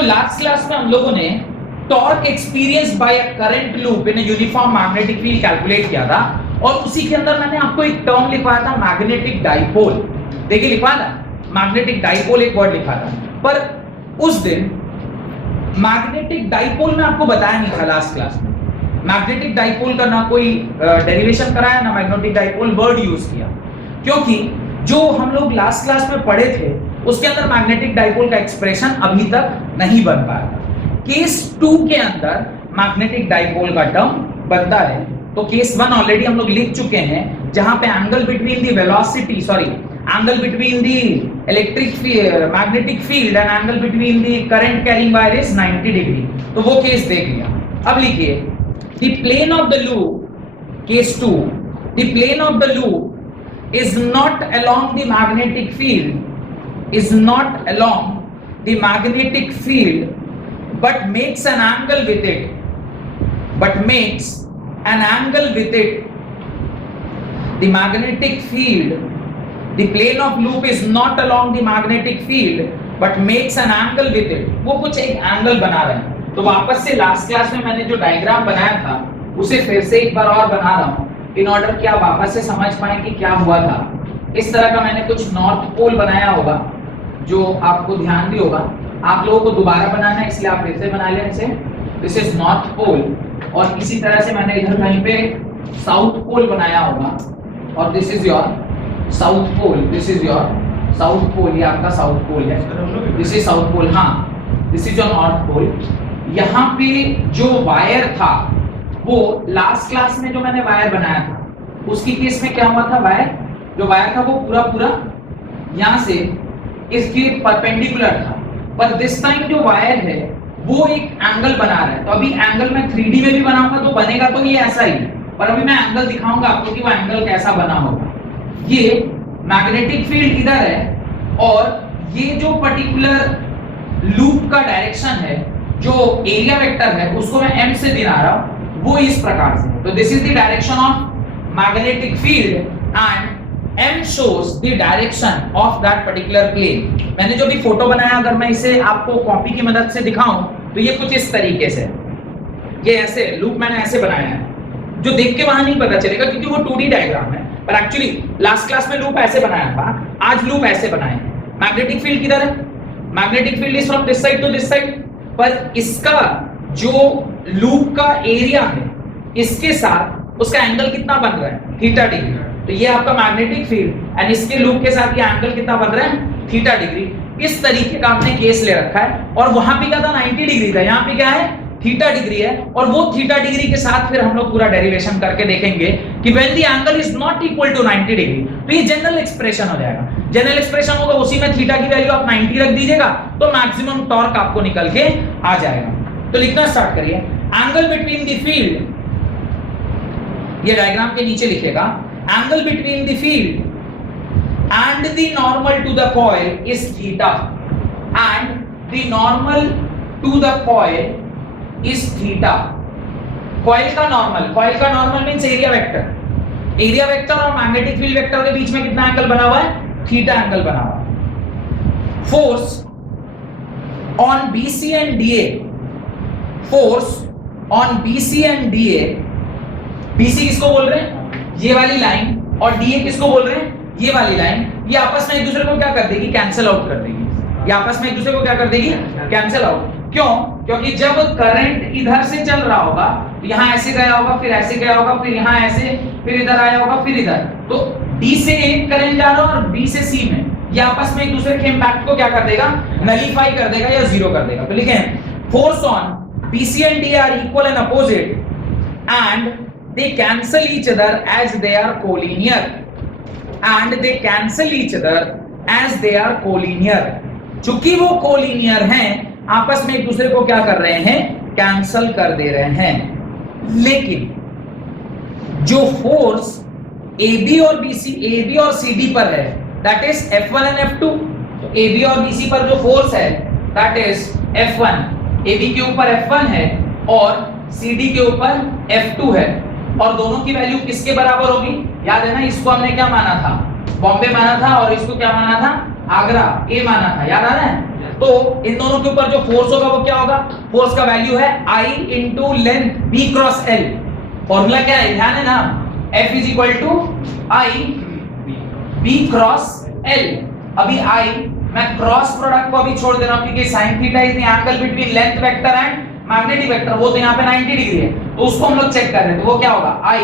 तो last class में हम लोगों ने torque experience by a current loop in a uniform magnetic field calculate किया था, और उसी के अंदर मैंने आपको एक टर्म लिखवाया था मैग्नेटिक डाइपोल। देखिए लिखवा था मैग्नेटिक डाइपोल, एक वर्ड लिखा था, पर उस दिन मैग्नेटिक डाइपोल में आपको बताया नहीं था लास्ट क्लास में। मैग्नेटिक डाइपोल का ना कोई डेरिवेशन कराया ना मैग्नेटिक डाइपोल वर्ड यूज किया, क्योंकि जो हम लोग लास्ट क्लास में पढ़े थे उसके अंदर मैग्नेटिक डाइपोल का एक्सप्रेशन अभी तक नहीं बन पाया। केस 2 के अंदर मैग्नेटिक डाइपोल का टर्म बनता है। तो केस 1 ऑलरेडी हम लोग लिख चुके हैं, जहां पे angle between the velocity angle between the electric magnetic field and angle between the current carrying wire is 90 degree. तो वो केस देख लिया। अब लिखिए the plane of the loop, case 2, the plane of the loop is not along the magnetic field, is not along the magnetic field, but makes an angle with it, but makes an angle with it. The magnetic field, the plane of loop is not along the magnetic field, but makes an angle with it. वो कुछ एक angle बना रहे हैं। तो वापस से last class में मैंने जो डायग्राम बनाया था उसे फिर से एक बार और बना रहा हूं, इन ऑर्डर कि आप वापस से समझ पाए कि क्या हुआ था। इस तरह का मैंने कुछ नॉर्थ पोल बनाया होगा जो आपको ध्यान भी होगा। आप लोगों को दोबारा बनाना है इसलिए आप फिर से बना लें इसे। दिस इज नॉर्थ पोल, और इसी तरह से मैंने इधर कहीं पे साउथ पोल बनाया होगा, और this is your south pole, this is your south pole, ये आपका साउथ पोल है, दिस इज साउथ पोल। हाँ, this is your north pole. यहाँ पे जो वायर था वो लास्ट क्लास में जो मैंने वायर बनाया था उसकी केस में क्या हुआ था, जो वायर था वो पूरा यहाँ से इसके परपेंडिकुलर था, पर दिस टाइम जो वायर है वो एक एंगल बना रहा है। तो अभी एंगल मैं 3D में भी बनाऊंगा तो बनेगा तो ये ऐसा ही, पर अभी मैं एंगल दिखाऊंगा आपको कि वो एंगल कैसा बना होगा। ये मैग्नेटिक फील्ड इधर है, और ये जो पर्टिकुलर लूप का डायरेक्शन है, जो एरिया वेक्टर है, उसको मैं m से दिखा रहा हूं, वो इस प्रकार से। तो this is the direction of magnetic field and m shows the direction of that particular plane। मैंने जो भी फोटो बनाया, अगर मैं इसे आपको कॉपी की मदद से दिखाऊं तो ये कुछ इस तरीके से, ये ऐसे लूप मैंने ऐसे बनाया है, जो देख के वहां नहीं पता चलेगा क्योंकि वो 2D डायग्राम है, पर एक्चुअली लास्ट क्लास में लूप ऐसे बनाया था, आज लूप ऐसे बनाए हैं। मैग्नेटिक फील्ड किधर है? Magnetic field is from this side to this side, पर इसका जो लूप का एरिया है इसके साथ उसका एंगल कितना बन रहा है? Theta degree. तो ये आपका मैग्नेटिक फील्ड एंड इसके लूप के साथ ये एंगल कितना बन रहा है? Theta degree. इस तरीके का हमने केस ले रखा है, और वहां पे क्या था? 90 डिग्री था, यहाँ पे क्या है? थीटा डिग्री है, और वो थीटा डिग्री के साथ फिर हम लोग पूरा डेरिवेशन करके देखेंगे कि when the angle is not equal to 90 degree, तो ये जनरल एक्सप्रेशन हो जाएगा। जनरल एक्सप्रेशन होगा, उसी में थीटा की वैल्यू आप 90 रख दीजिएगा तो मैक्सिमम टॉर्क आपको निकल के आ जाएगा। तो लिखना स्टार्ट करिए। एंगल बिटवीन द फील्ड, ये डायग्राम के नीचे लिखेगा, angle between the field and the normal to the coil is theta, and the normal to the coil is theta। coil का normal means area vector और magnetic field vector के बीच में कितना angle बना हुआ है? थीटा एंगल बना हुआ है। Force on BC and DA, force on BC and DA, BC किसको बोल रहे हैं? ये वाली लाइन, और DA किसको बोल रहे हैं? ये वाली लाइन। ये आपस में एक दूसरे को क्या कर देगी? कैंसिल आउट कर देगी। ये आपस में एक दूसरे को क्या कर देगी? Cancel out. क्यों? क्योंकि जब करंट इधर से चल रहा होगा तो यहाँ ऐसे गया होगा, फिर ऐसे गया होगा, फिर यहाँ ऐसे, फिर इधर आया होगा, फिर इधर। तो D से एक करंट जा रहा है और B से C में, ये आपस में एक दूसरे के इंपैक्ट को क्या कर देगा? नलीफाई कर देगा या जीरो कर देगा। तो लिखें, force on BC and D are equal and opposite and they cancel each other as they are collinear, and they cancel each other as they are collinear। चूंकि वो कोलिनियर हैं, आपस में एक दूसरे को क्या कर रहे हैं? कैंसल कर दे रहे हैं। लेकिन जो फोर्स AB और CD पर है, that is F1 and F2, तो AB और BC पर जो फोर्स है that is F1, AB के ऊपर F1 है और CD के ऊपर F2 है, और दोनों की वैल्यू किसके बराबर होगी? याद है ना, इसको हमने क्या माना था? बॉम्बे माना था, और इसको क्या माना था? आगरा, ए माना था। याद आ रहा है? तो इन दोनों के ऊपर जो फोर्स होगा वो क्या होगा? फोर्स का वैल्यू है I into length B cross L। Formula क्या है? ध्यान है ना, F is equal to I B cross L। अभी I मैं क्रॉस प्रोडक्ट को अभी छोड़ दे रहा हूं क्योंकि sin theta is the angle between length vector and magnetic vector, वो तो यहाँ पे 90 डिग्री है, तो उसको हम लोग चेक कर रहे हैं। तो वो क्या होगा? I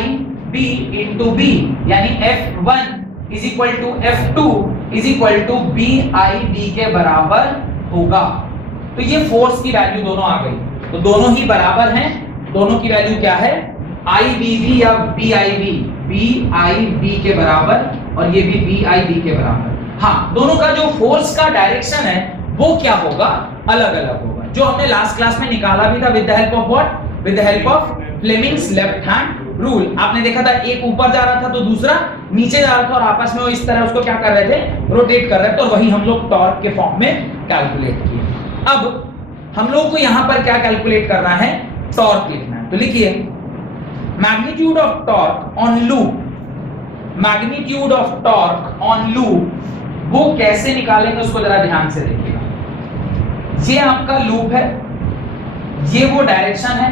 B इंटू B, यानी F1 is equal to F2 is equal to BIB के बराबर होगा। तो ये फोर्स की वैल्यू दोनों आ गई, तो दोनों ही बराबर हैं। दोनों की वैल्यू क्या है? IBB या BIB, BIB के बराबर और ये भी BIB के बराबर। हाँ, दोनों का जो फोर्स का डायरेक्शन है वो क्या होगा? अलग अलग होगा, जो हमने लास्ट क्लास में निकाला भी था with the help of what? With the help of Fleming's left hand rule. आपने देखा था एक ऊपर जा रहा था तो दूसरा नीचे जा रहा था और आपस में वो इस तरह उसको क्या कर रहे थे? रोटेट कर रहे थे, और वही हम लोग टॉर्क के फॉर्म में कैलकुलेट किए। अब हम लोगों को यहां पर क्या कैलकुलेट करना है? टॉर्क लिखना है। तो लिखिए magnitude of torque on loop, magnitude of torque on loop वो कैसे निकालेंगे उसको जरा ध्यान से देखिएगा। ये आपका लूप है, ये वो डायरेक्शन है,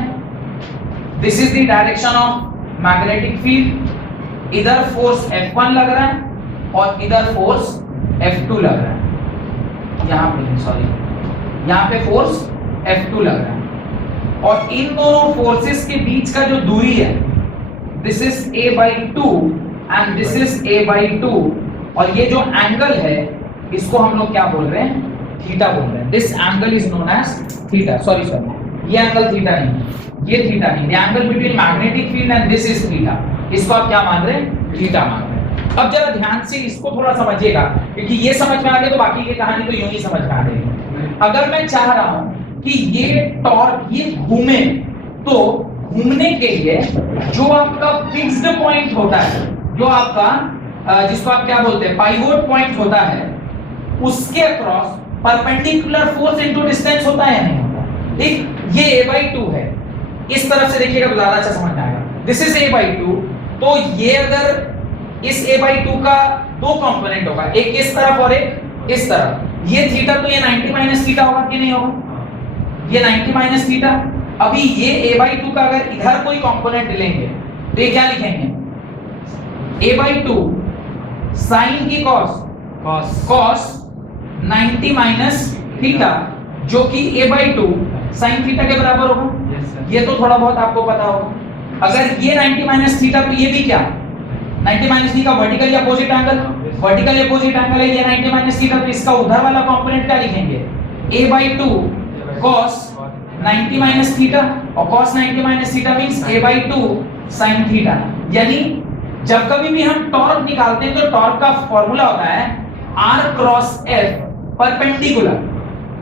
this is the direction of magnetic field. इधर फोर्स F1 लग रहा है और इधर फोर्स F2 लग रहा है। यहां पे सॉरी, यहां पे फोर्स F2 लग रहा है, और इन दोनों फोर्सेस के बीच का जो दूरी है this is a/2 and this is a/2, और ये जो एंगल है इसको हम लोग क्या बोल रहे हैं? थीटा बोल रहे हैं। This angle is known as theta. Sorry, ये एंगल थीटा नहीं, ये थीटा नहीं, the angle between magnetic field and this is theta. इसको आप क्या मान रहे हैं? थीटा मान रहे हैं। अब जरा ध्यान से इसको थोड़ा समझिएगा, क्योंकि ये समझ में आ गया तो बाकी की कहानी तो यूं ही समझ में आ गई। अगर मैं चाह रहा हूं कि ये टॉर्क ये घूमे, तो घूमने के लिए जो आपका फिक्स्ड पॉइंट होता है, जो आपका जिसको आप क्या बोलते हैं? पाइवोट पॉइंट होता है, उसके across perpendicular force into distance होता है या नहीं होता? ठीक, ये a/2 है, इस तरफ से देखिएगा तो ज्यादा अच्छा समझ में आएगा। दिस इज a/2, तो ये अगर इस a/2 का दो कंपोनेंट होगा, एक इस तरफ और एक इस तरफ, ये थीटा, तो ये 90 माइनस थीटा होगा कि नहीं होगा? ये 90 माइनस थीटा। अभी ये a/2 का अगर इधर कोई कंपोनेंट लेंगे तो ये क्या लिखेंगे? a/2 साइन की cos 90 माइनस थीटा, जो कि a/2 साइन थीटा के बराबर होगा। ये तो थोड़ा बहुत आपको पता होगा। अगर ये 90 माइनस थीटा, तो ये भी क्या? 90 minus theta vertical opposite angle, vertical opposite angle है ये 90 माइनस थीटा, तो इसका उधर वाला कंपोनेंट क्या लिखेंगे? a/2 cos 90 माइनस थीटा, और cos 90 minus theta means a/2 sin theta. यानी जब कभी भी हम टॉर्क निकालते हैं तो टॉर्क का फार्मूला होता है r cross f perpendicular,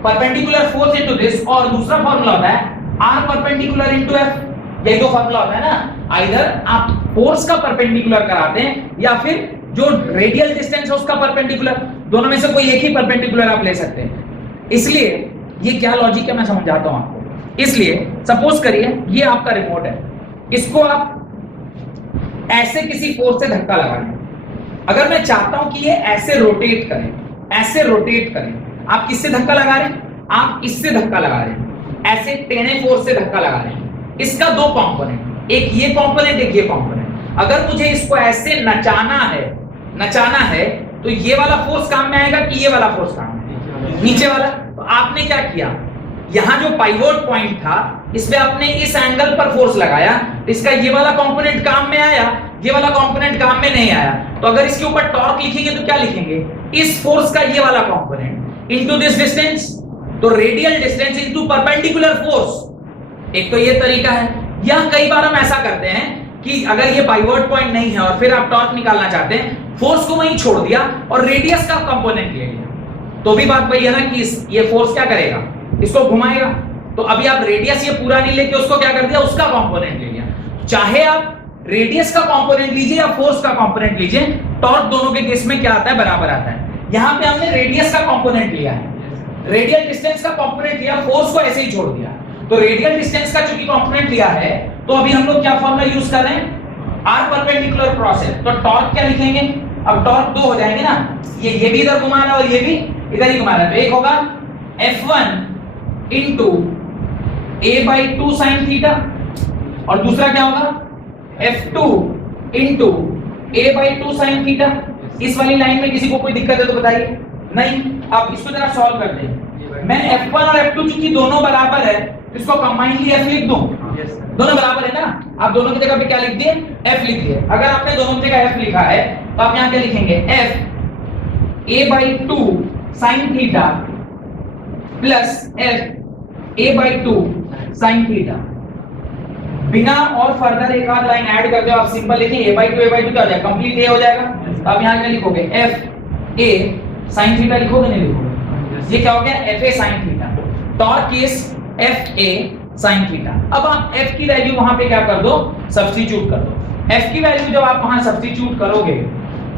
perpendicular force into this, और दूसरा फार्मूला होता है r परपेंडिकुलर इनटू f। ये दो फार्मूला होता है ना, आइदर आप फोर्स का परपेंडिकुलर कराते हैं या फिर जो रेडियल डिस्टेंस है उसका परपेंडिकुलर, दोनों में से कोई एक ही परपेंडिकुलर आप ले सकते हैं। इसलिए ये क्या लॉजिक है मैं समझाता हूं आपको। इसलिए सपोज करिए ये आपका रिमोट है, इसको आप ऐसे किसी फोर्स से धक्का लगा लें। अगर मैं चाहता हूं कि ये ऐसे रोटेट करें, ऐसे रोटेट करें, आप किससे धक्का लगा रहे हैं? आप इससे धक्का लगा रहे हैं, ऐसे टेने फोर्स से धक्का लगा रहे हैं। इसका दो कंपोनेंट, एक ये कंपोनेंट, एक ये कंपोनेंट। अगर मुझे इसको ऐसे नचाना है तो ये वाला फोर्स काम में आएगा कि ये वाला फोर्स काम में आएगा? नीचे वाला। तो आपने क्या किया, यहां जो पाइवोट पॉइंट था इस पे आपने इस एंगल पर फोर्स लगाया, इसका ये वाला कंपोनेंट काम में आया, ये वाला कंपोनेंट काम में नहीं आया। तो अगर इसके ऊपर टॉर्क लिखेंगे तो क्या लिखेंगे? इस फोर्स का ये वाला कंपोनेंट इनटू दिस डिस्टेंस, तो radial distance into perpendicular force. एक तो ये तरीका है, या कई बार हम ऐसा करते हैं कि अगर ये पाइवोट पॉइंट नहीं है और फिर आप टॉर्क निकालना चाहते हैं, फोर्स को वहीं छोड़ दिया और रेडियस का कंपोनेंट ले लिया, तो भी बात वही है ना कि ये फोर्स क्या करेगा? इसको घुमाएगा। तो अभी आप रेडियस ये पूरा नहीं लेके उसको क्या कर दिया? उसका कंपोनेंट ले लिया। चाहे आप रेडियस का कंपोनेंट लीजिए या फोर्स का कंपोनेंट लीजिए, टॉर्क दोनों के केस में क्या आता है? बराबर आता है। यहां पे हमने रेडियस का कंपोनेंट लिया है, रेडियल डिस्टेंस का कंपोनेंट लिया, फोर्स को ऐसे ही छोड़ दिया। तो रेडियल डिस्टेंस का चूंकि कंपोनेंट लिया है, तो अभी हम लोग क्या फॉर्मूला यूज कर रहे हैं? r परपेंडिकुलर क्रॉस है, तो टॉर्क क्या लिखेंगे? अब टॉर्क दो हो जाएंगे ना, ये भी इधर घुमा रहा है और ये भी इधर ही घुमा रहा है, तो एक होगा F1 into a/2 sine theta, और दूसरा क्या होगा F2 into a/2 sine theta. इस वाली लाइन में किसी को कोई दिक्कत है तो बताइए। नहीं, अब इसको जरा सॉल्व कर दें। मैं F1 और F2 चूंकि दोनों बराबर है, इसको कंबाइनली F लिख दूं। दोनों बराबर है ना, आप दोनों की जगह पे क्या लिख दिए, F लिख दिए। अगर आपने दोनों की जगह F लिखा है तो आप यहाँ क्या लिखेंगे, F a/2 sine theta plus F a/2 sine theta. बिना और फर्दर एक आध लाइन ऐड करते हो आप सिंपल लिखिए a/2 क्या हो जाएगा, कंप्लीट ए हो जाएगा। तो आप यहाँ क्या लिखोगे, F a साइन थीटा लिखोगे, नहीं लिखोगे, ये क्या हो गया F a sine theta. Torque is F a sine theta. अब आप F की वैल्यू वहां पे क्या कर दो, सब्स्टिट्यूट कर दो। F की वैल्यू जब आप वहां सब्स्टिट्यूट करोगे,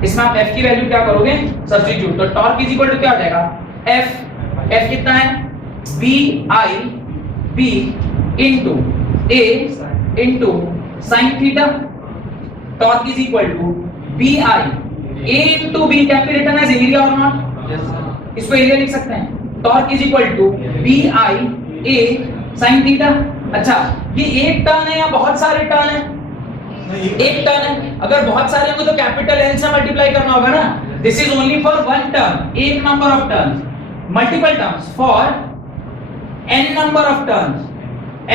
इसमें आप F की वैल्यू क्या करोगे, सब्स्टिट्यूट, तो टॉर्क इज इक्वल टू क्या हो जाएगा, F कितना है, BI B into A into sine theta. Torque is equal to BI A into B, क्या रिटर्न है एरिया और नॉट, इसको एरिया लिख सकते हैं। Torque is equal to BI A sine theta. अच्छा, ये एक टर्न है या बहुत सारे टर्न है, एक टर्न है। अगर बहुत सारे होंगे तो कैपिटल N से मल्टीप्लाई करना होगा ना। This is only for one turn, एक number of turns, multiple terms for n number of turns,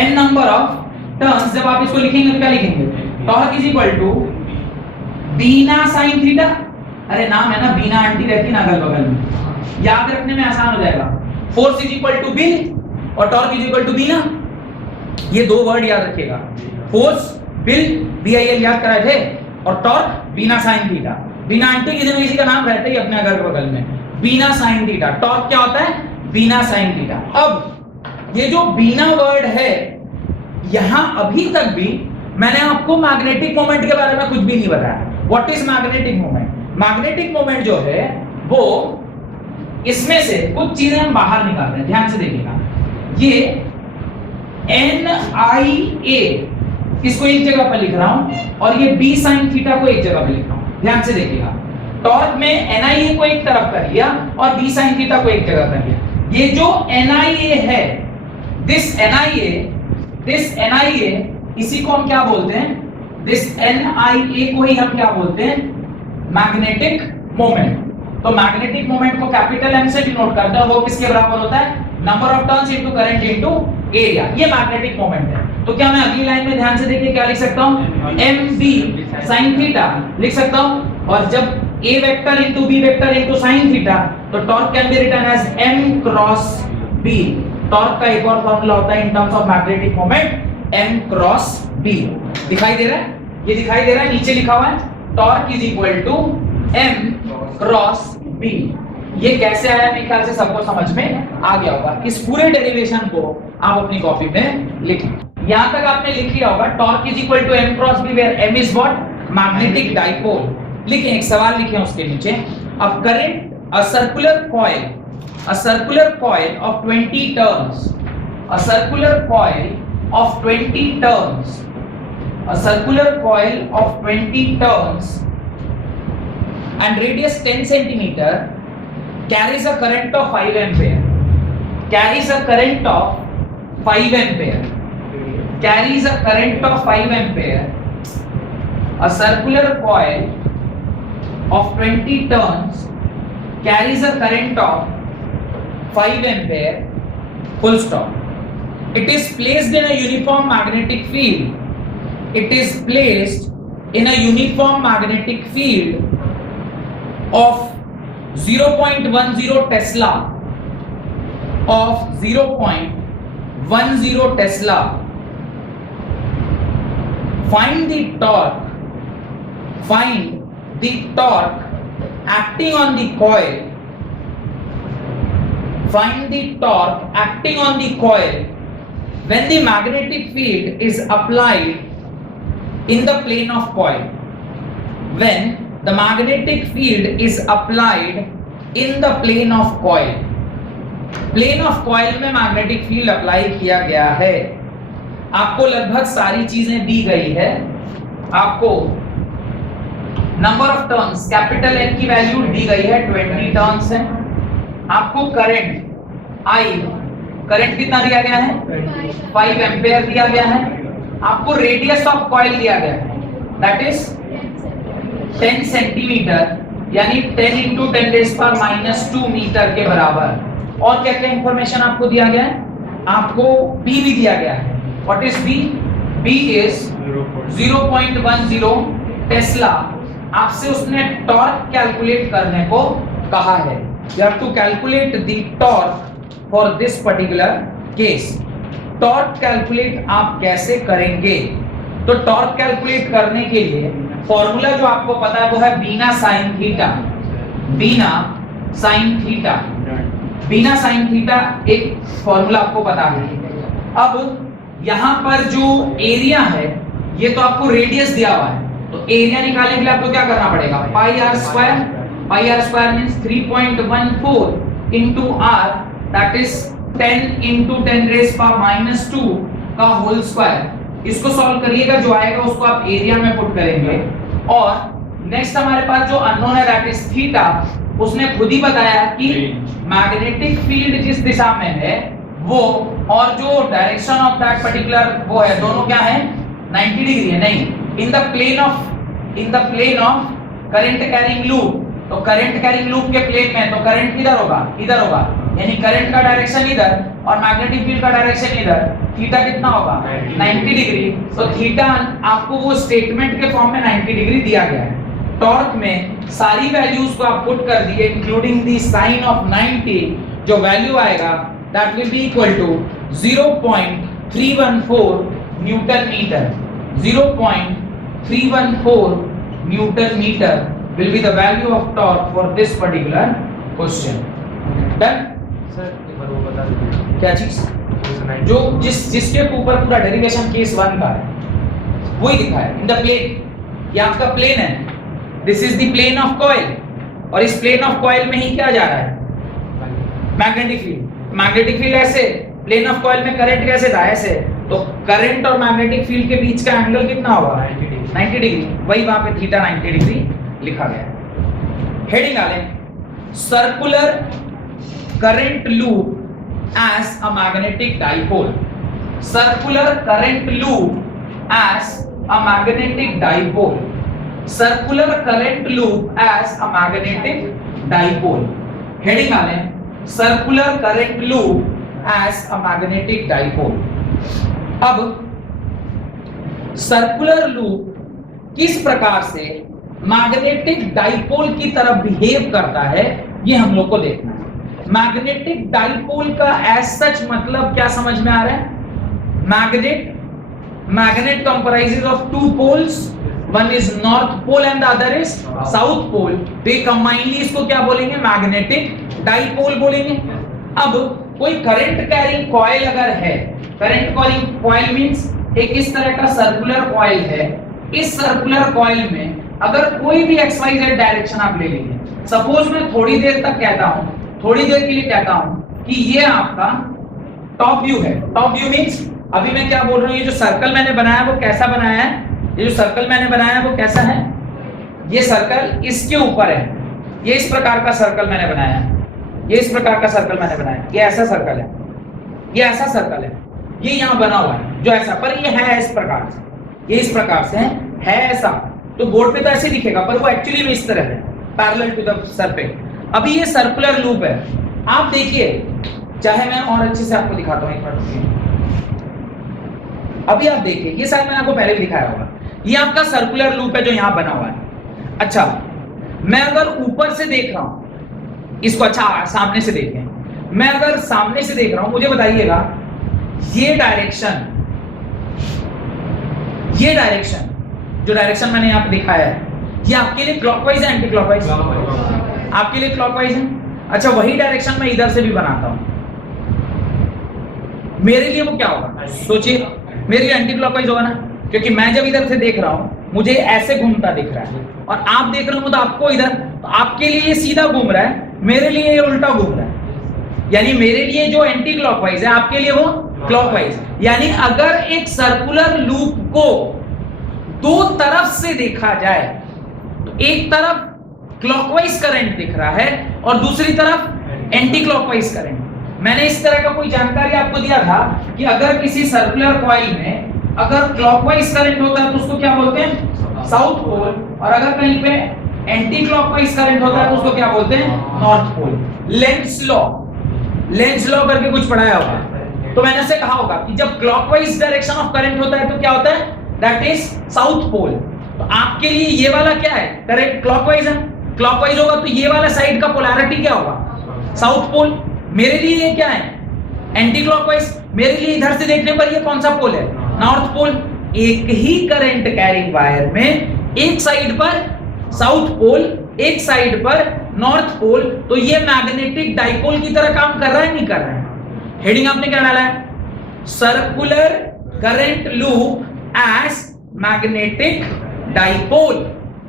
n number of turns. जब आप इसको लिखेंगे तो क्या लिखेंगे, torque is equal to B N A sine theta. अरे नाम है ना, बीना आंटी रहती ना अगल बगल में, याद रखने में आसान हो जाएगा। फोर्स इज इक्वल टू बिल और टॉर्क इज इक्वल टू बीना, ये दो वर्ड याद रखिएगा। फोर्स बिल BIL याद कराए थे, और टॉर्क बीना साइन थीटा। बीना आंटी किसी न किसी का नाम रहता ही अपने अगल बगल में, बीना साइन थीटा। टॉर्क क्या होता है, बीना साइन थीटा। अब ये जो बीना वर्ड है, यहां अभी तक भी मैंने आपको मैग्नेटिक मोमेंट के बारे में कुछ भी नहीं बताया। What is magnetic moment, magnetic moment जो है वो, इसमें से कुछ चीजें हम बाहर निकालते हैं, ध्यान से देखिएगा। ये NIA इसको एक जगह पर लिख रहा हूं, और ये B sin थीटा को एक जगह पे लिख रहा हूं, ध्यान से देखिएगा। टॉर्क में NIA को एक तरफ कर लिया और B sin थीटा को एक जगह कर लिया। ये जो NIA है, दिस NIA, इसी को हम क्या बोलते हैं, दिस NIA को ही हम क्या बोलते हैं, मैग्नेटिक मोमेंट। तो मैग्नेटिक मोमेंट को कैपिटल M से डिनोट करते हैं, वो किसके बराबर होता है, number of turns into current into area. ये मैग्नेटिक मोमेंट है। तो क्या मैं अगली लाइन में ध्यान से देखिए क्या लिख सकता हूं, mb sin थीटा लिख सकता हूं, और जब a vector into b vector into sin theta, तो torque can be written as m cross b। Torque का एक और फार्मूला होता है in terms of magnetic moment, m cross b। दिखाई दे रहा है, ये दिखाई दे रहा है, नीचे लिखा हुआ है torque is equal to m cross b। ये कैसे आया, मेरे ख्याल से सबको समझ में आ गया होगा। इस पूरे डेरिवेशन को आप अपनी कॉपी में लिखें। यहां तक आपने लिख लिया होगा, torque is equal to m cross b, where m is what, magnetic dipole. लिखें, एक सवाल लिखें उसके नीचे, अब current a circular coil of 20 turns, a circular coil of 20 turns, a circular coil of 20 turns and radius 10 centimeter carries a current of 5 ampere, carries a current of 5 ampere, carries a current of 5 ampere. A circular coil of 20 turns carries a current of 5 ampere, full stop. It is placed in a uniform magnetic field. It is placed in a uniform magnetic field of 0.10 Tesla, of 0.10 Tesla. Find the torque acting on the coil. Find the torque acting on the coil when the magnetic field is applied in the plane of coil. When the magnetic field is applied in the plane of coil. Plane of coil में magnetic field apply किया गया है। आपको लगभग सारी चीजें दी गई है। आपको number of turns, capital N की वैल्यू दी गई है, 20 टर्न्स है। आपको करंट आई, करंट कितना दिया गया है 5 एम्पेयर दिया गया है, आपको रेडियस ऑफ कॉइल दिया गया है दैट इज 10 सेंटीमीटर यानी 10 into 10⁻⁻² मीटर के बराबर। और क्या क्या इंफॉर्मेशन आपको दिया गया है, आपको बी भी दिया गया है। What is B? B is 0.10 tesla. आपसे उसने टॉर्क कैलकुलेट करने को कहा है। You have to calculate the torque for this particular case. Torque calculate आप कैसे करेंगे? तो टॉर्क कैलकुलेट करने के लिए फॉर्मूला जो आपको पता है वो है बीना साइन थीटा। बीना साइन थीटा, बीना साइन थीटा एक फॉर्मूला आपको पता है। अब यहां पर जो एरिया है ये तो आपको रेडियस दिया हुआ है, तो एरिया निकालने के लिए आपको क्या करना पड़ेगा, pi r square. Pi r square means 3.14 into r that is 10 into 10⁻² का होल स्क्वायर। इसको सॉल्व करिएगा, जो आएगा उसको आप एरिया में पुट करेंगे। और नेक्स्ट हमारे पास जो अननोन है दैट इज थीटा। उसने खुद ही बताया कि मैग्नेटिक फील्ड जिस दिशा में है वो और जो डायरेक्शन ऑफ दैट पर्टिकुलर वो है दोनों क्या है 90 डिग्री है। नहीं, in the plane of current carrying loop. तो करंट कैरिंग लूप के प्लेन में तो करंट किधर होगा, इधर होगा, यानी करंट का डायरेक्शन इधर और मैग्नेटिक फील्ड का डायरेक्शन इधर। थीटा कितना होगा 90 डिग्री। तो थीटा आपको वो स्टेटमेंट के फॉर्म में 90 डिग्री दिया गया है। टॉर्क में सारी वैल्यूज को आप पुट कर दिए इंक्लूडिंग द साइन ऑफ 90। जो वैल्यू आएगा that will be equal to 0.314 newton metre. 0.314 newton metre will be the value of torque for this particular question. Done? Sir एक बार वो बता दीजिए क्या चीज? जो जिसके ऊपर पूरा डेरिवेशन केस 1 का है वही लिखा है इन द प्लेन। ये आपका प्लेन है, this is the plane of coil और इस प्लेन ऑफ कॉइल में ही क्या जा रहा है मैग्नेटिक फील्ड। मैग्नेटिक फील्ड ऐसे, प्लेन ऑफ कॉइल में करंट कैसे था ऐसे, तो करंट और मैग्नेटिक फील्ड के बीच का एंगल कितना होगा 90 डिग्री। वही वहां पे थीटा 90 डिग्री लिखा गया है। हेडिंग डालें circular current loop as a magnetic dipole. Circular current loop as a magnetic dipole. Circular current loop as a magnetic dipole. Heading डालें circular current loop as a magnetic dipole. अब circular loop किस प्रकार से magnetic dipole की तरफ behave करता है ये हम लोग को देखना है। मैग्नेटिक डाइपोल का एज सच मतलब क्या समझ में आ रहा है? Magnet comprises of 2 poles, one is north pole and the other is south pole. तो ये कंबाइनली इसको क्या बोलेंगे मैग्नेटिक डाइपोल बोलेंगे। अब कोई करंट कैरिंग कॉइल अगर है, करंट कैरिंग कॉइल मींस एक इस तरह का सर्कुलर कॉइल है। इस सर्कुलर कॉइल में अगर कोई भी XYZ डायरेक्शन आप ले लीजिए, सपोज मैं थोड़ी देर तक कहता हूं, थोड़ी देर के लिए कहता हूं कि ये आपका टॉप व्यू है। टॉप व्यू मींस अभी मैं क्या बोल रहा हूं, ये जो सर्कल मैंने बनाया वो कैसा बनाया है, ये जो सर्कल मैंने बनाया वो कैसा है, ये सर्कल इसके ऊपर है। ये इस प्रकार का सर्कल मैंने बनाया है, ये इस प्रकार का सर्कल मैंने बनाया, ये ऐसा सर्कल है, ये ऐसा सर्कल है, ये यहाँ बना हुआ है जो ऐसा, पर ये है इस प्रकार से, ये इस प्रकार से है ऐसा। तो बोर्ड पे तो ऐसे दिखेगा पर वो एक्चुअली में इस तरह है पैरेलल टू द सरफेस। अभी ये सर्कुलर लूप है, आप देखिए, चाहे मैं और अच्छे से आपको दिखाता हूं एक बार। अभी आप देखिए, ये शायद मैंने आपको पहले भी दिखाया होगा, ये आपका सर्कुलर लूप है जो यहां बना हुआ है। अच्छा, मैं अगर ऊपर से देख रहा हूं इसको, अच्छा सामने से देखें, मैं अगर सामने से देख रहा हूं, मुझे बताइएगा ये डायरेक्शन जो डायरेक्शन मैंने यहाँ पे दिखाया है, ये आपके लिए क्लॉकवाइज है एंटी क्लॉकवाइज? आपके लिए क्लॉकवाइज है। अच्छा, वही डायरेक्शन मैं इधर से भी बनाता हूं, मेरे लिए वो क्या होगा सोचिए, मेरे लिए एंटी क्लॉकवाइज होगा ना, क्योंकि मैं जब इधर से देख रहा हूं मुझे ऐसे घूमता दिख रहा है और आप देख रहे हो तो आपको इधर, तो आपके लिए ये सीधा घूम रहा है, मेरे लिए ये उल्टा घूम रहा है। यानी मेरे लिए जो एंटी क्लॉकवाइज है आपके लिए वो क्लॉकवाइज। यानी अगर एक सर्कुलर लूप को दो तरफ से देखा जाए तो एक तरफ क्लॉकवाइज करंट दिख रहा है और दूसरी तरफ एंटी क्लॉकवाइज करंट। मैंने इस तरह का कोई जानकारी आपको दिया था कि अगर किसी सर्कुलर कॉइल में अगर क्लॉकवाइज करंट होता है तो उसको क्या बोलते हैं, साउथ पोल, और अगर कहीं पे एंटी क्लॉकवाइज करंट होता है तो उसको क्या बोलते हैं, नॉर्थ पोल। लेंज लॉ करके कुछ पढ़ाया होगा, तो मैंने से कहा होगा कि जब क्लॉकवाइज डायरेक्शन ऑफ करंट होता है तो क्या होता है, दैट इज साउथ पोल। तो आपके लिए ये वाला क्या है, करेक्ट क्लॉकवाइज है, क्लॉकवाइज होगा तो ये वाला साइड का पोलैरिटी क्या होगा, साउथ पोल। मेरे लिए ये क्या है, एंटी क्लॉकवाइज। मेरे लिए इधर से देखने पर ये कौन सा पोल है, नॉर्थ पोल। एक ही करंट कैरिंग वायर में एक साइड पर साउथ पोल, एक साइड पर नॉर्थ पोल, तो ये मैग्नेटिक डाइपोल की तरह काम कर रहा है, नहीं कर रहा है। हेडिंग आपने क्या डाला है, circular current loop as magnetic dipole.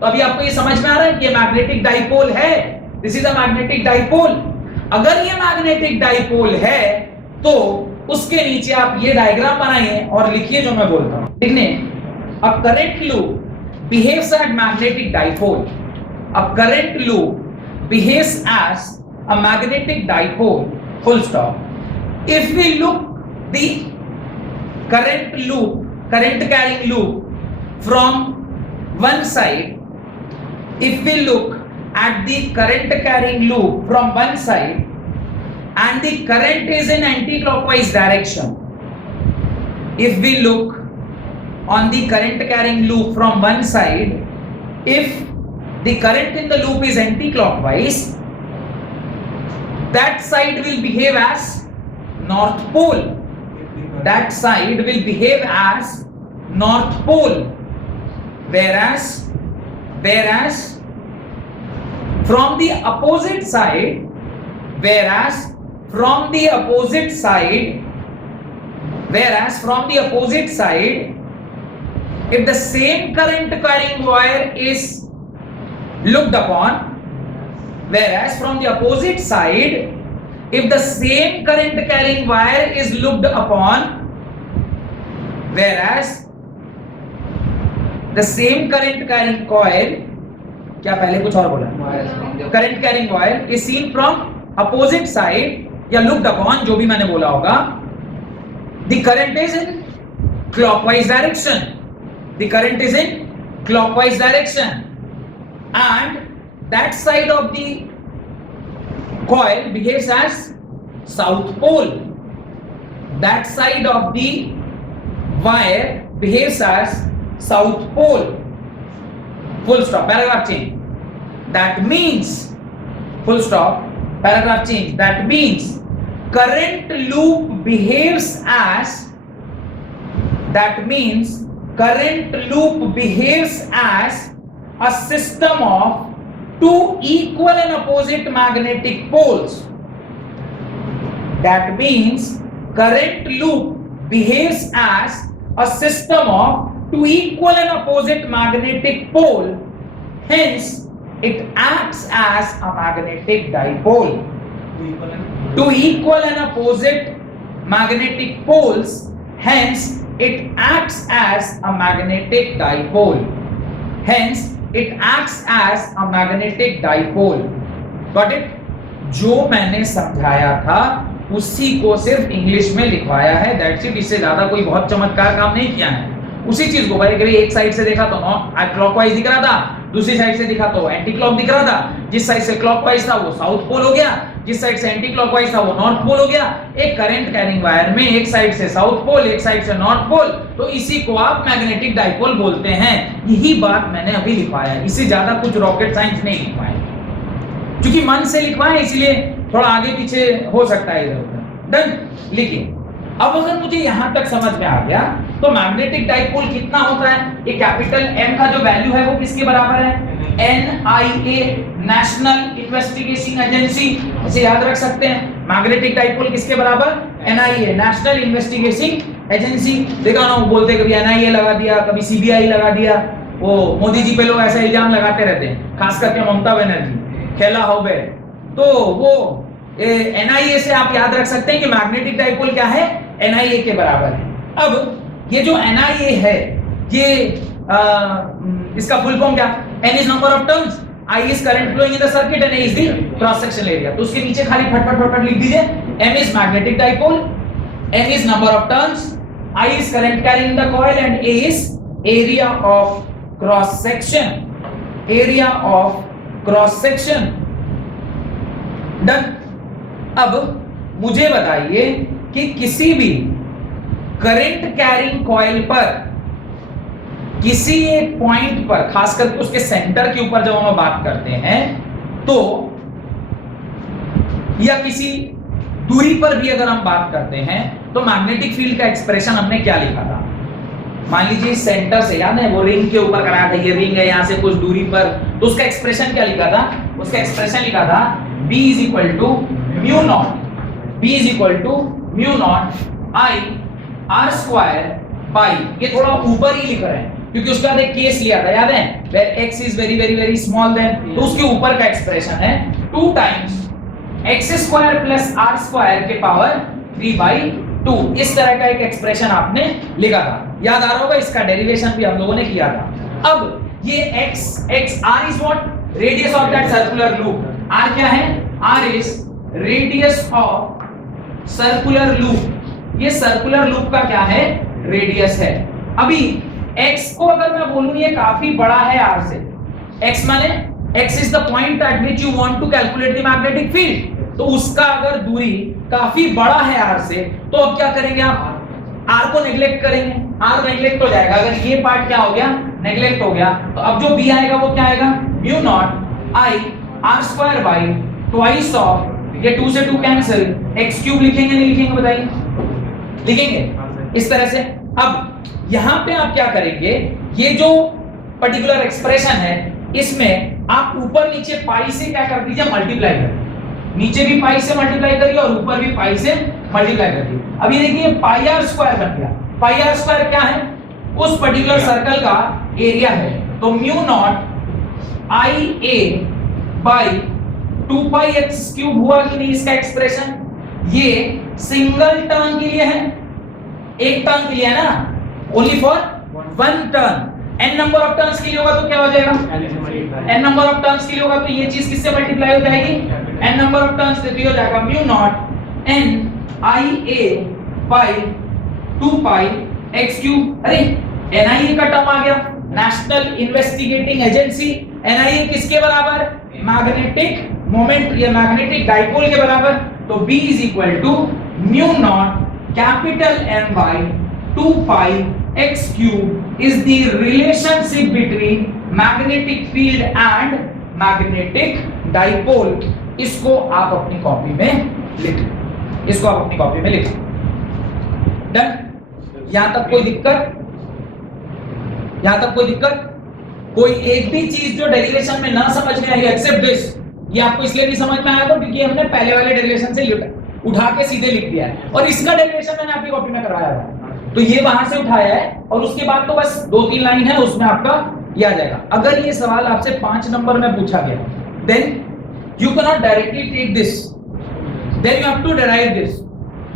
तो अभी आपको ये समझ में आ रहा है कि ये मैग्नेटिक डाइपोल है, this is a magnetic dipole. अगर ये मैग्नेटिक डाइपोल है तो उसके नीचे आप ये डायग्राम बनाइए और लिखिए जो मैं बोलता हूं, देखने, a current loop behaves as magnetic dipole, a current loop behaves as a magnetic dipole, full stop. If we look the current loop, current carrying loop from one side, if we look at the current carrying loop from one side and the current is in anti-clockwise direction, if we look on the current carrying loop from one side, if the current in the loop is anti-clockwise, that side will behave as north pole, that side will behave as north pole. Whereas from the opposite side, if the same current carrying wire is looked upon, whereas from the opposite side, if the same current carrying wire is looked upon, whereas the same current carrying coil, क्या पहले कुछ और बोला, current carrying coil is seen from opposite side या looked upon, जो भी मैंने बोला होगा, the current is in clockwise direction, the current is in clockwise direction, and that side of the coil behaves as south pole, that side of the wire behaves as south pole, full stop, paragraph change. That means, full stop, paragraph change, that means current loop behaves as, that means current loop behaves as a system of two equal and opposite magnetic poles. That means current loop behaves as a system of two equal and opposite magnetic pole, hence it acts as a magnetic dipole. Two equal and opposite magnetic poles, hence it acts as a magnetic dipole, hence it acts as a magnetic dipole. Got it? जो मैंने समझाया था उसी को सिर्फ English में लिखवाया है, दैट्स इट। इससे ज्यादा कोई बहुत चमत्कार काम नहीं किया है। उसी चीज को भाई कभी एक साइड से देखा तो क्लॉकवाइज दिख रहा था, दूसरी साइड से दिखा तो एंटी क्लॉक दिख रहा था, जिस साइड से क्लॉकवाइज था वो साउथ पोल हो गया, जिस साइड से एंटी क्लॉकवाइज था वो नॉर्थ पोल हो गया। एक करंट कैरिंग वायर में एक साइड से साउथ पोल, एक साइड से नॉर्थ पोल, तो इसी को आप मैग्नेटिक डाइपोल बोलते हैं। यही बात मैंने अभी लिखवाया, इससे ज्यादा कुछ रॉकेट साइंस नहीं लिखवाया, क्योंकि मन से लिखवाया इसलिए थोड़ा आगे पीछे हो सकता है इधर उधर। डन, लिखिए। अब अगर मुझे यहां तक समझ में आ गया तो मैग्नेटिक डाइपोल कितना होता है, ये कैपिटल M का जो वैल्यू है वो किसके बराबर है, NIA, नेशनल इन्वेस्टिगेशन एजेंसी, इसे याद रख सकते हैं। मैग्नेटिक डाइपोल किसके बराबर, NIA, नेशनल इन्वेस्टिगेशन एजेंसी। देखा ना, वो बोलते कभी NIA लगा दिया, कभी CBI लगा दिया, वो मोदी जी पे लोग ऐसा इल्जाम लगाते रहते हैं, खास करके ममता बनर्जी, खेला हो गए। तो वो NIA से आप याद रख सकते हैं कि मैग्नेटिक डाइपोल क्या है, NIA के बराबर है। अब ये जो NIA है, ये इसका फुल फॉर्म क्या, N is number of turns, I is current flowing in the circuit, and A is the cross sectional area. तो उसके नीचे खाली फटफट लिख दीजिए M is magnetic dipole, N is number of turns, I is current carrying the coil, and A is area of cross section. Area of cross section. Done. अब मुझे बताइए कि किसी भी करंट कैरिंग कॉइल पर किसी एक पॉइंट पर, खास करके उसके सेंटर के ऊपर जब हम बात करते हैं तो, या किसी दूरी पर भी अगर हम बात करते हैं तो मैग्नेटिक फील्ड का एक्सप्रेशन हमने क्या लिखा था? मान लीजिए सेंटर से, याद है वो रिंग के ऊपर कराया था, ये रिंग है यहां से कुछ दूरी पर, तो उसका एक्सप्रेशन क्या लिखा था? उसका एक्सप्रेशन लिखा था B is equal to mu naught, B is equal to mu naught I R square by, ये थोड़ा ऊपर ही लिख रहे हैं क्योंकि उसका एक केस लिया था, याद है, where x is very very very small then, तो उसके ऊपर का एक्सप्रेशन है 2 times x square plus r square के पावर 3/2। इस तरह का एक एक्सप्रेशन आपने लिखा था, याद आ रहा होगा, इसका डेरिवेशन भी हम लोगों ने किया था। अब ये x r is what? Radius of that circular loop। r क्या है? r is radius of circular loop। ये सर्कुलर लूप का क्या है? रेडियस है। अभी x को अगर मैं बोलूं ये काफी बड़ा है r से, x माने x is the point at which you want to calculate the magnetic field, तो उसका अगर दूरी काफी बड़ा है r से, तो अब क्या करेंगे आप? r को नेग्लेक्ट करेंगे, r नेग्लेक्ट हो जाएगा। अगर ये पार्ट क्या हो गया? नेग्लेक्ट हो गया, तो अब जो b आएगा वो क्या आएगा? Mu naught i r square by twice of, ये 2 से 2 कैंसिल, x क्यूब लिखेंगे नहीं लिखेंगे बताइए? लिखेंगे इस तरह से। अब यहां पे आप क्या करेंगे? ये जो पर्टिकुलर एक्सप्रेशन है इसमें आप ऊपर नीचे पाई से क्या कर दीजिए? मल्टीप्लाई कर, नीचे भी पाई से मल्टीप्लाई करिए और ऊपर भी पाई से मल्टीप्लाई करिए। अब ये देखिए पाई आर स्क्वायर बन गया। पाई आर स्क्वायर क्या है? उस पर्टिकुलर सर्कल का एरिया है, तो mu not I A by 2 pi x cube हुआ कि नहीं इसका एक्सप्रेशन? ये सिंगल टर्न के लिए है, एक टर्न के लिए है ना, only for one turn. n number of turns के लिए होगा तो क्या हो जाएगा? n नंबर ऑफ टर्न्स के लिए होगा तो ये चीज किससे मल्टीप्लाई हो जाएगी? n नंबर ऑफ टर्न्स से, तो हो जाएगा mu naught n i a by 2 pi x cube. अरे NIA का टर्म आ गया, नेशनल इन्वेस्टिगेटिंग एजेंसी। NIA किसके बराबर? मैग्नेटिक मोमेंट या मैग्नेटिक डाइपोल के बराबर, तो B is equal to mu naught capital M by 2 pi x cube is the relationship between magnetic field and magnetic dipole। इसको आप अपनी कॉपी में लिखें, इसको आप अपनी कॉपी में लिखें। डन? यहां तक कोई दिक्कत? यहां तक कोई दिक्कत? कोई एक भी चीज जो डेरिवेशन में ना समझ में आई एक्सेप्ट दिस, ये आपको इसलिए नहीं समझ में आया था क्योंकि हमने पहले वाले डेरिवेशन से उठा के सीधे लिख दिया है, और इसका डेरिवेशन मैंने आपकी कॉपी में करवाया था, तो ये वहां से उठाया है, और उसके बाद तो बस 2-3 लाइन है उसमें आपका ये आ जाएगा। अगर ये सवाल आपसे 5 नंबर में पूछा गया, then you can not directly take this, then you have to derive this.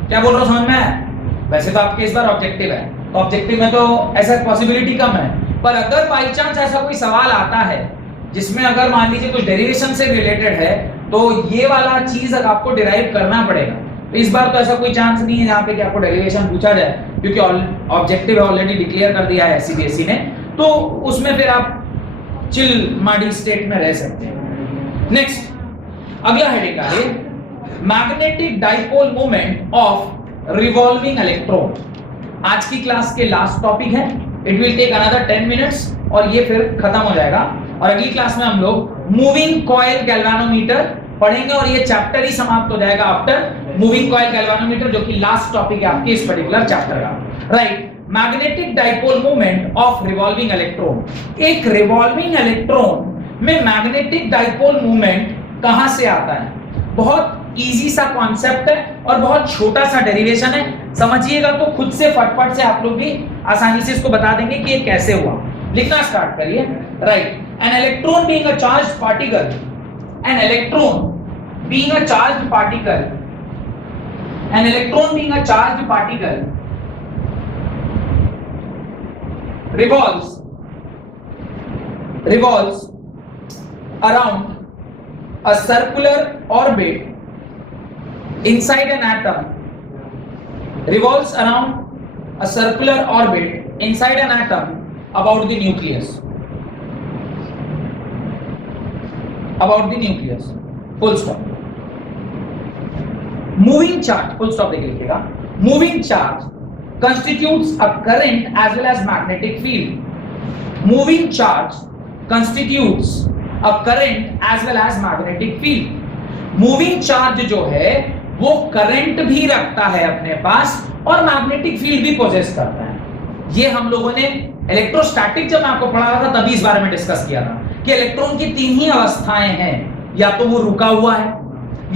क्या बोल रहा हूं समझ में? वैसे तो आपके इस बार ऑब्जेक्टिव है, तो ऑब्जेक्टिव में तो ऐसा पॉसिबिलिटी कम है, पर अगर बाई चांस ऐसा कोई सवाल आता है जिसमें अगर मान लीजिए कुछ डेरिवेशन से रिलेटेड है, तो ये वाला चीज आपको डिराइव करना पड़ेगा। तो इस बार तो ऐसा कोई चांस नहीं है जहां पे कि आपको डेरिवेशन पूछा जाए, क्योंकि ऑब्जेक्टिव ऑलरेडी डिक्लेयर कर दिया है सीबीएसई ने, तो उसमें फिर आप चिल माडी स्टेट में रह सकते हैं। नेक्स्ट अगला हेडिंग है magnetic dipole moment of revolving electron. आज की क्लास के लास्ट टॉपिक है, it will take another 10 minutes और ये फिर खत्म हो जाएगा, और अगली क्लास में हम लोग मूविंग कॉइल गैल्वानोमीटर पढ़ेंगे और ये चैप्टर ही समाप्त हो जाएगा आफ्टर मूविंग कॉइल गैल्वानोमीटर, जो कि लास्ट टॉपिक है आपके इस पर्टिकुलर चैप्टर का। Right, magnetic dipole moment of revolving electron. एक रिवॉल्विंग इलेक्ट्रॉन में मैग्नेटिक डाइपोल मोमेंट कहां से आता है? बहुत इजी सा कॉन्सेप्ट है और बहुत छोटा सा डेरिवेशन है, समझिएगा तो खुद से फटफट से आप लोग भी आसानी से इसको बता देंगे कि ये कैसे हुआ। लिखना स्टार्ट करिए। Right, an electron being a charged particle, an electron being a charged particle, an electron being a charged particle revolves around a circular orbit inside an atom revolves around a circular orbit inside an atom about the nucleus. About the nucleus. Full stop. Moving charge. Full stop देके लिखिएगा. Moving charge constitutes a current as well as magnetic field. Moving charge constitutes a current as well as magnetic field. Moving charge जो है वो current भी रखता है अपने पास और मैग्नेटिक फील्ड भी पोजेस करता है। ये हम लोगों ने इलेक्ट्रोस्टैटिक जब आपको पढ़ाया था तभी इस बारे में डिस्कस किया था कि इलेक्ट्रॉन की तीन ही अवस्थाएं हैं, या तो वो रुका हुआ है,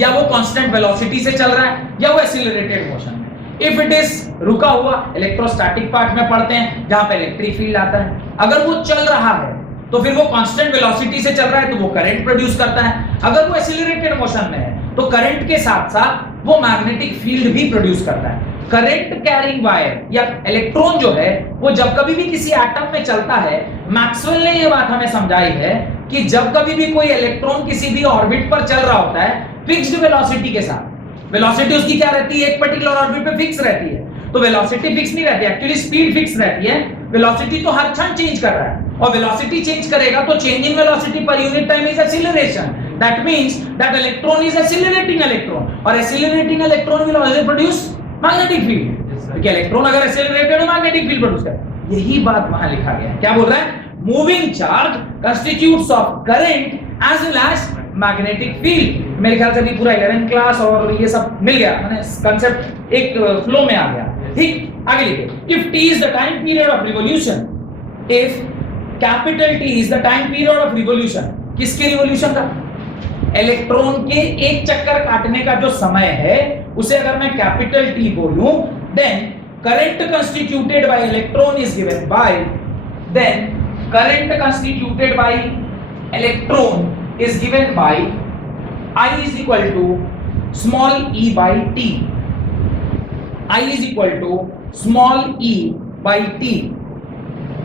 या वो कांस्टेंट वेलोसिटी से चल रहा है, या वो एक्सीलरेटेड मोशन में। इफ इट इज रुका हुआ, इलेक्ट्रोस्टैटिक पार्ट में पढ़ते हैं जहां पे इलेक्ट्रिक फील्ड आता है। अगर वो चल रहा है तो फिर वो कांस्टेंट वेलोसिटी से चल रहा है तो वो करंट प्रोड्यूस करता है। अगर वो एक्सीलरेटेड मोशन में है तो करंट के साथ साथ वो मैग्नेटिक फील्ड भी प्रोड्यूस करता है। करंट कैरिंग वायर या इलेक्ट्रॉन जो है वो जब कभी भी किसी एटम में चलता है, मैक्सवेल ने ये बात हमें समझाई है कि जब कभी भी कोई इलेक्ट्रॉन किसी भी ऑर्बिट पर चल रहा होता है फिक्स्ड वेलोसिटी के साथ, वेलोसिटी उसकी क्या रहती है, एक पर्टिकुलर ऑर्बिट पे फिक्स रहती है। तो वेलोसिटी फिक्स नहीं रहती, एक्चुअली स्पीड फिक्स रहती है। वेलोसिटी तो हर क्षण चेंज कर रहा है, और वेलोसिटी चेंज करेगा तो change in velocity per unit time is acceleration. That means that electron is accelerating electron, और accelerating electron will always produce magnetic field. क्योंकि इलेक्ट्रॉन अगर एक्सीलरेटेड है मैग्नेटिक फील्ड प्रोड्यूस करे। यही बात वहां लिखा गया है। क्या बोल रहा है? Moving charge constitutes of current as well as magnetic field. मेरे ख्याल से अभी पूरा 11th क्लास और ये सब मिल गया, मैंने कांसेप्ट एक फ्लो में आ गया। ठीक, आगे लिखिए। If t is the time period of revolution, if capital T is the time period of revolution, किसके रिवॉल्यूशन का? इलेक्ट्रॉन के एक चक्कर काटने का जो समय है उसे अगर मैं कैपिटल T बोलूं, then current constituted by electron is given by, then current constituted by electron is given by I is equal to small e by t. I is equal to small e by t.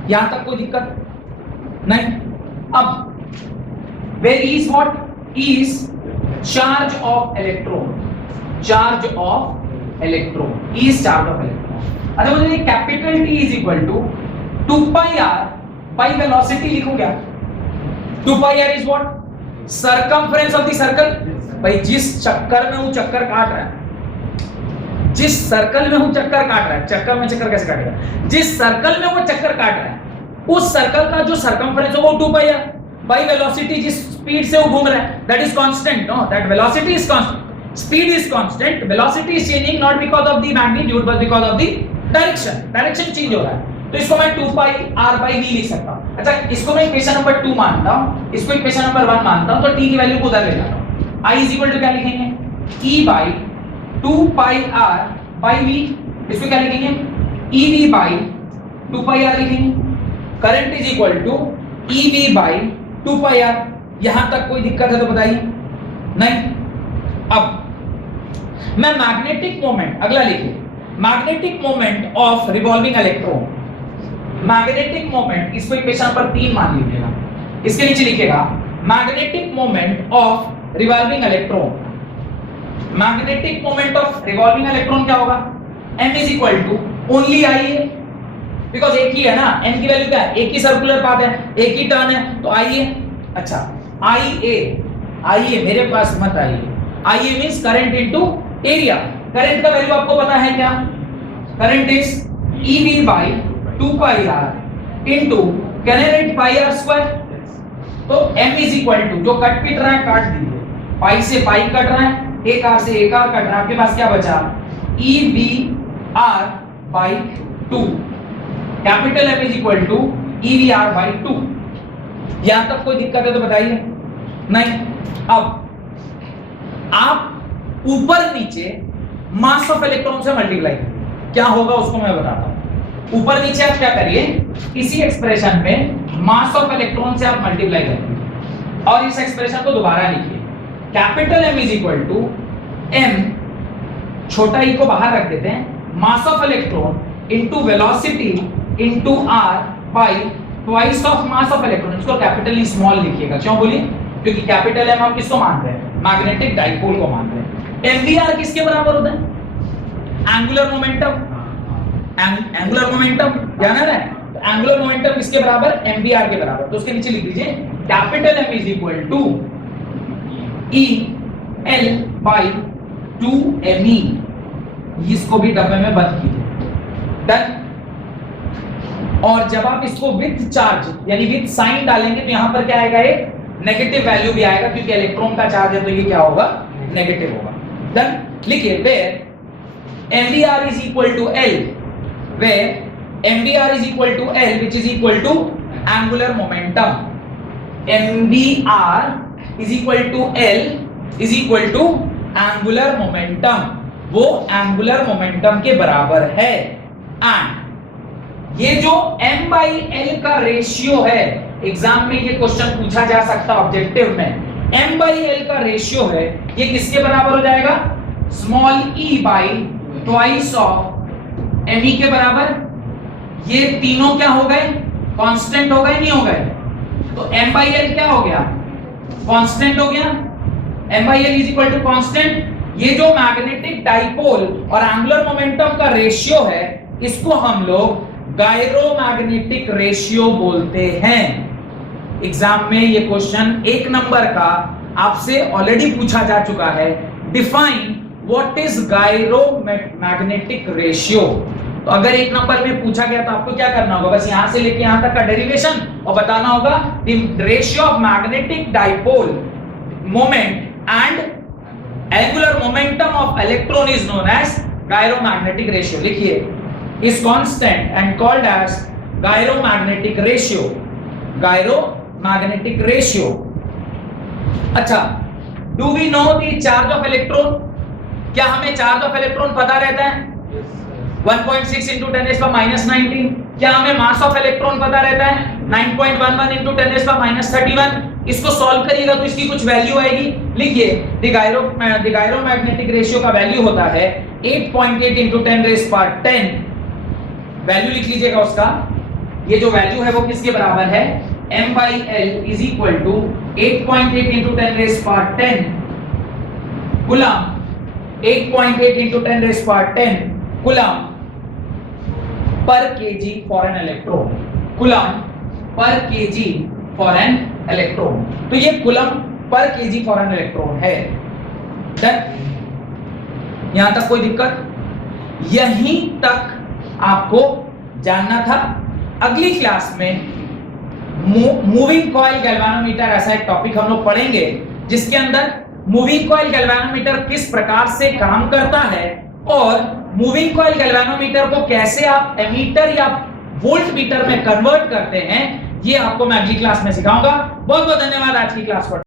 यहां तक कोई दिक्कत नहीं। अब where is what? Is charge of electron. Charge of electron. Is charge of electron. अच्छा मुझे capital T is equal to 2 pi r by velocity लिखूं क्या? 2 pi r is what? Circumference of the circle. भाई जिस चक्कर में वो चक्कर काट रहा है, जिस सर्कल में वो चक्कर काट रहा है, चक्कर में चक्कर कैसे काटेगा? जिस सर्कल में वो चक्कर काट रहा है उस सर्कल का जो सर्कमफ्रेंस है वो 2 पाई है बाई वेलोसिटी, जिस स्पीड से वो घूम रहा है, that is constant. No, that velocity is constant, speed is constant, velocity is changing not because of the magnitude but because of the direction. Direction change हो रहा है, तो इसको मैं 2 पाई r बाई v लिख सकता हूं। अच्छा, इसको मैं इक्वेशन नंबर 2 मानता हूं, इसको इक्वेशन नंबर 1 मानता हूं, तो t की वैल्यू को उधर ले जाता हूं। i इज इक्वल टू क्या लिखेंगे? e by 2 pi r by v। इसको क्या लिखेंगे? ev बाई 2 पाई r लिखेंगे। Current is equal to ev by 2 pi r। यहां तक कोई दिक्कत है तो बताइए? नहीं। अब मैं मैग्नेटिक मोमेंट, अगला लिखिए, magnetic moment of revolving electron. Magnetic moment, इसको इक्वेशन नंबर 3 मान लीजिएगा। इसके नीचे लिखिएगा magnetic moment of revolving electron. Magnetic moment of revolving electron क्या होगा? m is equal to only i है, बिकॉज़ एक ही है ना, m की वैल्यू क्या है? एक ही सर्कुलर पाथ है, एक ही टर्न है, तो i है। अच्छा, ia मेरे पास मत आइए, ia means current into area. Current का वैल्यू आपको पता है क्या? Current is ev by 2 pi r into can I write pi r square. तो m इज इक्वल टू, जो कट पिट रहा है काट दीजिए, पाई से पाई कट रहा है, एक r से एक r कट रहा है, आपके पास क्या बचा? ev r by 2। Capital M is equal to ev r by 2। यहां तक कोई दिक्कत है तो बताइए? नहीं। अब आप ऊपर नीचे मास ऑफ इलेक्ट्रॉन से मल्टीप्लाई करिए, क्या होगा उसको मैं बताता हूं। ऊपर नीचे आप क्या करिए, इसी एक्सप्रेशन में मास ऑफ इलेक्ट्रॉन से आप मल्टीप्लाई करिए और इस एक्सप्रेशन को दोबारा लिखिए। Capital M is equal to m, छोटा e को बाहर रख देते हैं, mass of electron into velocity into r by twice of mass of electron. इसको कैपिटल ई स्मॉल लिखिएगा। क्यों बोलिए? क्योंकि कैपिटल M हम किसको मान रहे हैं? मैग्नेटिक डाइपोल को मान रहे हैं। एमवीआर किसके बराबर होता है? Angular momentum. एंगुलर मोमेंटम ध्यान है, एंगुलर मोमेंटम किसके बराबर? एमवीआर के बराबर। तो उसके नीचे लिख दीजिए capital M is equal to E L by 2me। इसको भी डब्बे में बंद कीजिए। डन। और जब आप इसको विथ चार्ज यानी विथ साइन डालेंगे तो यहां पर क्या आएगा? एक नेगेटिव वैल्यू भी आएगा, क्योंकि इलेक्ट्रॉन का चार्ज है तो ये क्या होगा? नेगेटिव होगा। डन। लिखिए where MVR is equal to L, where MVR is equal to L, which is equal to angular momentum. MVR is equal to L is equal to angular momentum. वो angular momentum के बराबर है। And ये जो M by L का ratio है, exam में ये क्वेश्चन पूछा जा सकता ऑब्जेक्टिव में, M by L का रेशियो है, ये किसके बराबर हो जाएगा? Small e by twice of M के बराबर। ये तीनों क्या हो गए? कांस्टेंट हो गए, नहीं हो गए? तो m by l क्या हो गया? कांस्टेंट हो गया। m by l is equal to constant. ये जो मैग्नेटिक डाइपोल और एंगुलर मोमेंटम का रेशियो है, इसको हम लोग गायरोमैग्नेटिक रेशियो बोलते हैं। एग्जाम में ये क्वेश्चन 1 नंबर का आपसे ऑलरेडी पूछा जा चुका है। Define What is gyromagnetic ratio? तो अगर 1 नंबर में पूछा गया तो आपको क्या करना होगा? बस यहां से लेके यहां तक का डेरिवेशन और बताना होगा the ratio of magnetic dipole moment and angular momentum of electron is known as gyromagnetic ratio. लिखिए is constant and called as gyromagnetic ratio. Gyromagnetic ratio. अच्छा, do we know the charge of electron? क्या हमें charge of electron पता रहता है? 1.6 into 10⁻⁻19। क्या हमें मास of electron पता रहता है? 9.11 into 10⁻31। इसको सॉल्व करिएगा तो इसकी कुछ वैल्यू आएगी। लिखिए द गायरोमैग्नेटिक रेशियो का वैल्यू होता है 8.8 into 10⁻10। वैल्यू लिख लीजिएगा उसका। ये जो वैल्यू है वो किसके बराबर है? m by l is equal to 8.8 into 10⁻10 coulomb. 8.8 into 10⁻10 coulomb per KG for an electron. Coulomb per KG for an electron. तो ये coulomb per KG for an electron है। यहां तक कोई दिक्कत? यहीं तक आपको जानना था। अगली क्लास में मूविंग कॉइल गैल्वानोमीटर ऐसा एक टॉपिक हम लोग पढ़ेंगे जिसके अंदर मूविंग कॉइल गैल्वानोमीटर किस प्रकार से काम करता है और मूविंग कॉइल गैल्वानोमीटर को कैसे आप एमीटर या वोल्ट मीटर में कन्वर्ट करते हैं, ये आपको मैं अगली क्लास में सिखाऊंगा। बहुत बहुत धन्यवाद आज की क्लास पर।